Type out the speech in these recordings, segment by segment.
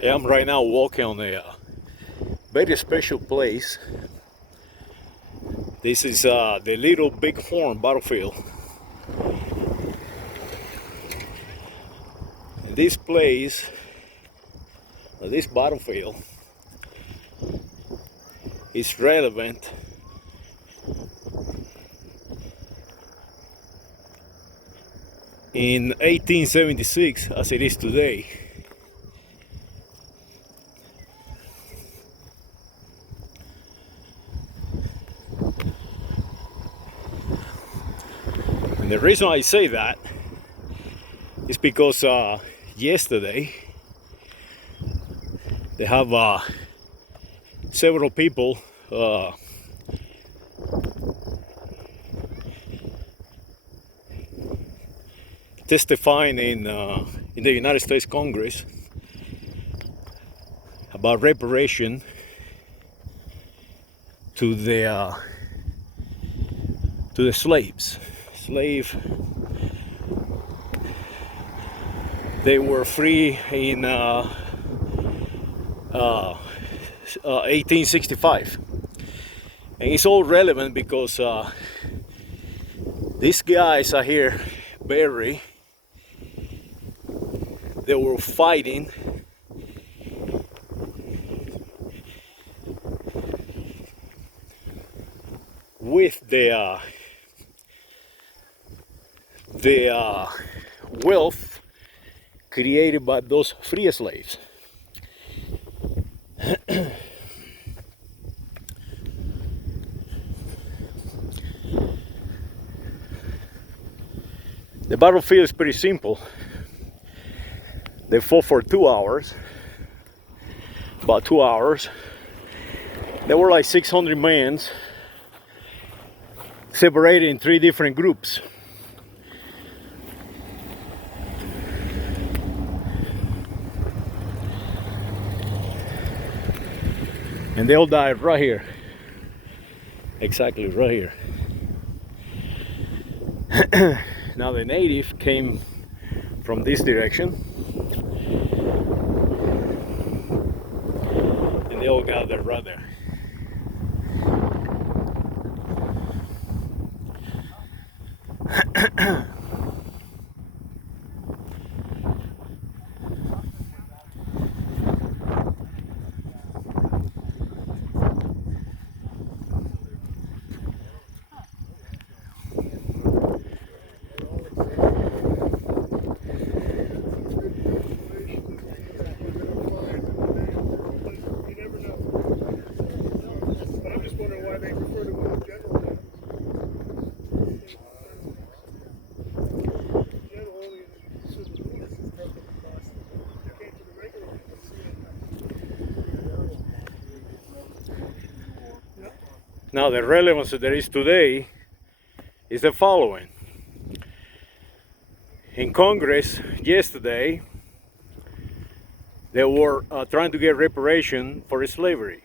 I'm right now walking on a very special place. This is the Little Bighorn battlefield. And this place, this battlefield, is relevant in 1876 as it is today. And the reason I say that is because yesterday they have several people testifying in the United States Congress about reparation to the slaves. They were free in 1865, and it's all relevant because these guys are here buried. They were fighting with the wealth created by those free slaves. The battlefield is pretty simple. They fought for 2 hours, about 2 hours. There were like 600 men separated in 3 different groups. And they all died right here. Exactly right here. Now the native came from this direction, and they all gathered right there. Now the relevance that there is today is the following. In Congress yesterday, they were trying to get reparation for slavery.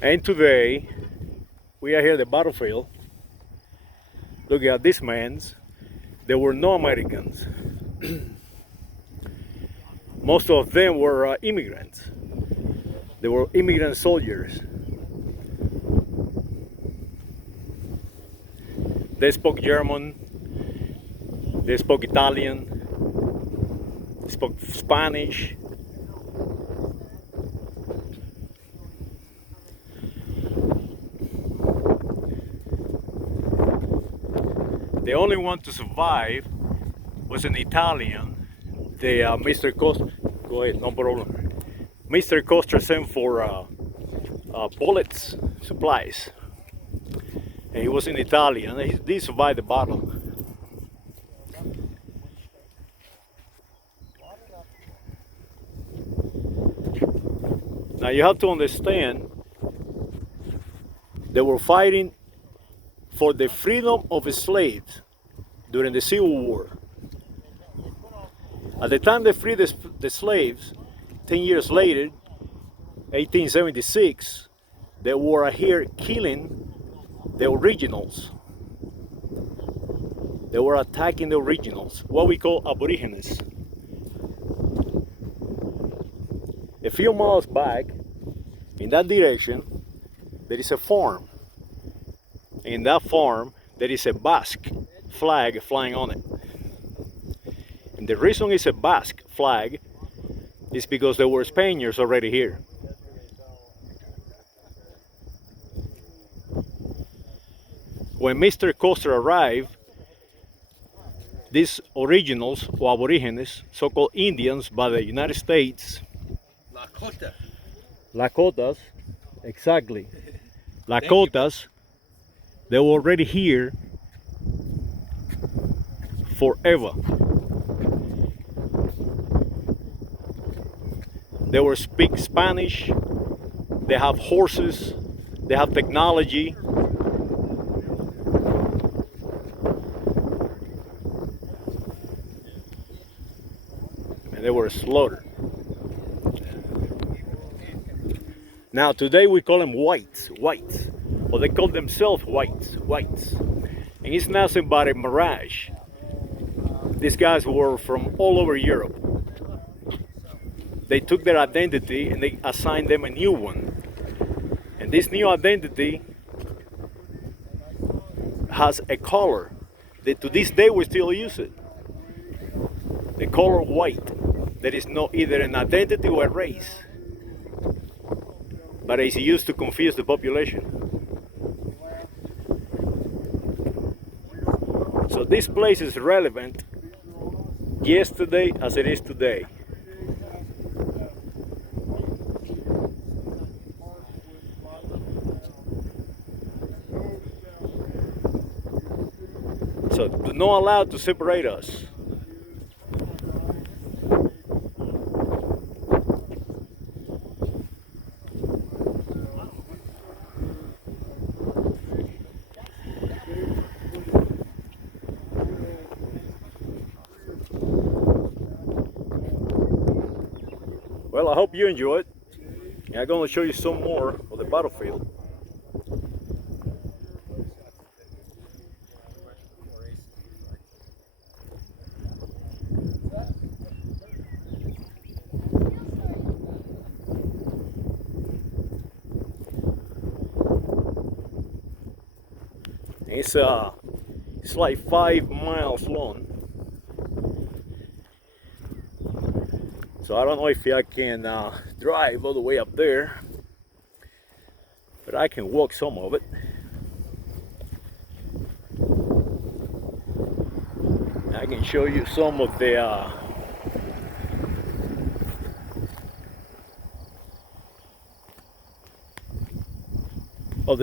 And today, we are here at the battlefield. Look at these men. There were no Americans. Most of them were immigrants. They were immigrant soldiers. They spoke German, they spoke Italian, they spoke Spanish. The only one to survive was an Italian. Mr. Costa, go ahead, no problem. Mr. Costa sent for bullets, supplies. And he was in Italian, and he survived the battle. Now you have to understand, they were fighting for the freedom of slaves during the Civil War. At the time they freed the slaves, 10 years later, 1876, they were here killing the originals. They were attacking the originals, what we call aborigines. a few miles back, in that direction, there is a farm. In that farm, there is a Basque flag flying on it. And the reason it's a Basque flag is because there were Spaniards already here. When Mr. Costa arrived, these originals or aborigines, so-called Indians by the United States, Lakotas, exactly, Lakotas, they were already here forever. They were speak Spanish, they have horses, they have technology. And they were slaughtered. Now today we call them whites, or they call themselves whites. And it's nothing but a mirage. These guys were from all over Europe. They took their identity and they assigned them a new one. And this new identity has a color that to this day we still use it. The color white. That is not either an identity or a race, but it's used to confuse the population. So this place is relevant yesterday as it is today. So do not allow to separate us. Well, I hope you enjoyed. And I'm going to show you some more of the battlefield. It's like 5 miles long. So I don't know if I can drive all the way up there, but I can walk some of it. I can show you some of the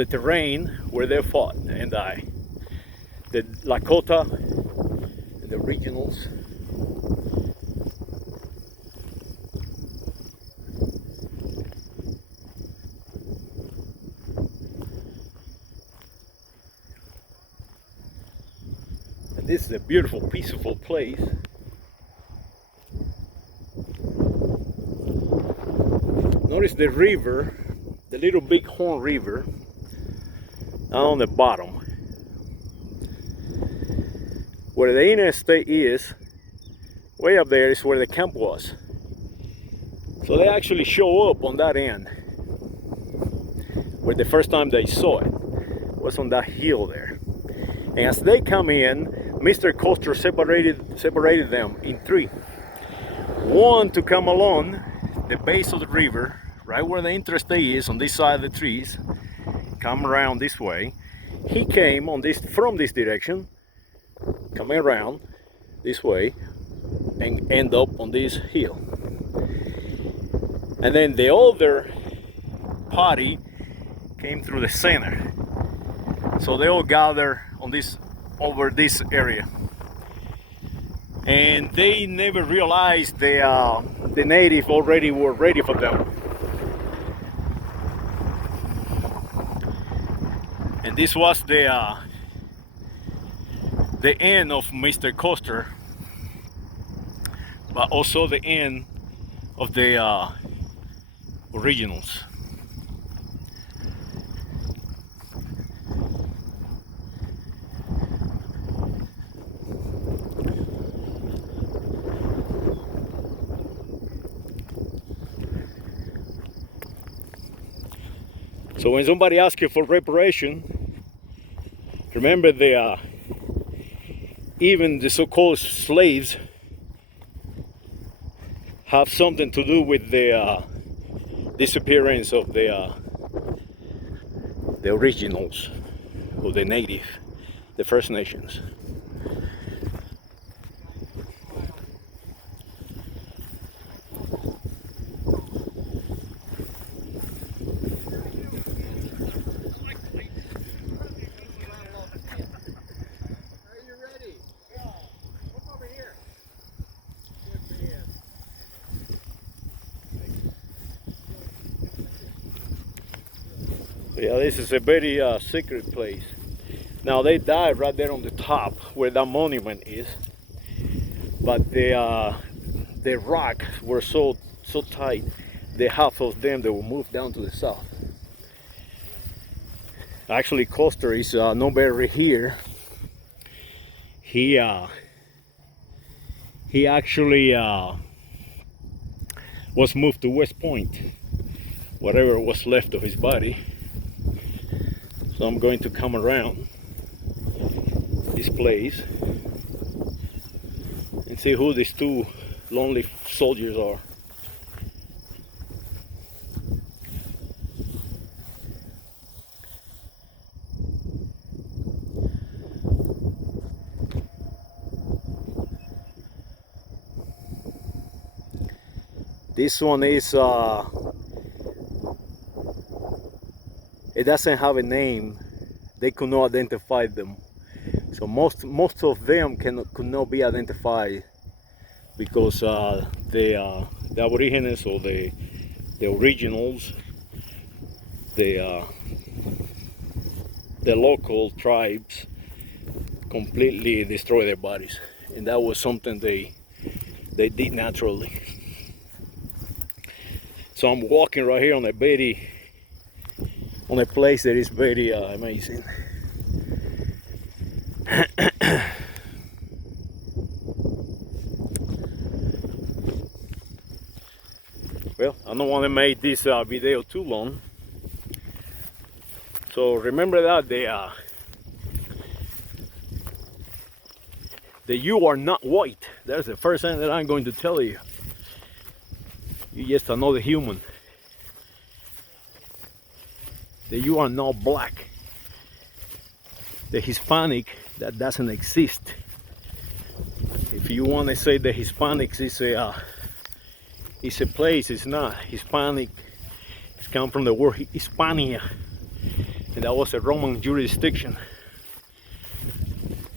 terrain where they fought and died. The Lakota, the regionals. And this is a beautiful, peaceful place. Notice the river, the little Bighorn River, down on the bottom. Where the interstate is, way up there is where the camp was. So they actually show up on that end, where the first time they saw it was on that hill there. And as they come in, Mr. Costa separated them in three. One to come along the base of the river, right where the interstate is, on this side of the trees, come around this way. He came on this from this direction, coming around this way, and end up on this hill. And then the other party came through the center. So they all gather on this, over this area. And they never realized the native already were ready for them. And this was the end of Mr. Costa, but also the end of the originals. So when somebody asks you for reparation, remember even the so-called slaves have something to do with the disappearance of the originals, of the native, the First Nations. Yeah, this is a very secret place. Now they died right there on the top where that monument is, but the rocks were so tight, the half of them they will move down to the south. Actually, Coster is no better here. He actually was moved to West Point, whatever was left of his body. So I'm going to come around this place and see who these two lonely soldiers are. This one is it doesn't have a name. They could not identify them. So most of them could not be identified because the Aborigines or the originals, the local tribes completely destroyed their bodies, and that was something they did naturally. So I'm walking right here on a place that is very amazing. Well, I don't want to make this video too long. So remember that you are not white. That's the first thing that I'm going to tell you. You're just another human. That you are not black. The Hispanic, that doesn't exist. If you want to say the Hispanics is a place, it's not. Hispanic, it's come from the word Hispania, and that was a Roman jurisdiction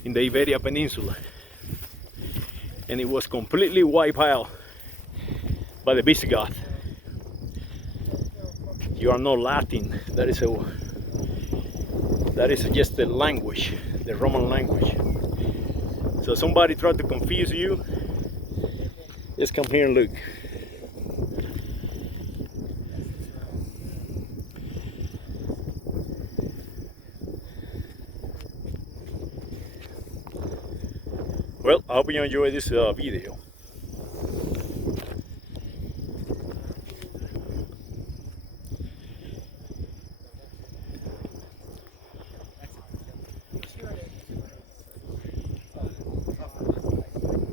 in the Iberia Peninsula, and it was completely wiped out by the Visigoth. You are not Latin. That is just the language, the Roman language. So somebody tried to confuse you, just come here and look. Well, I hope you enjoy this video.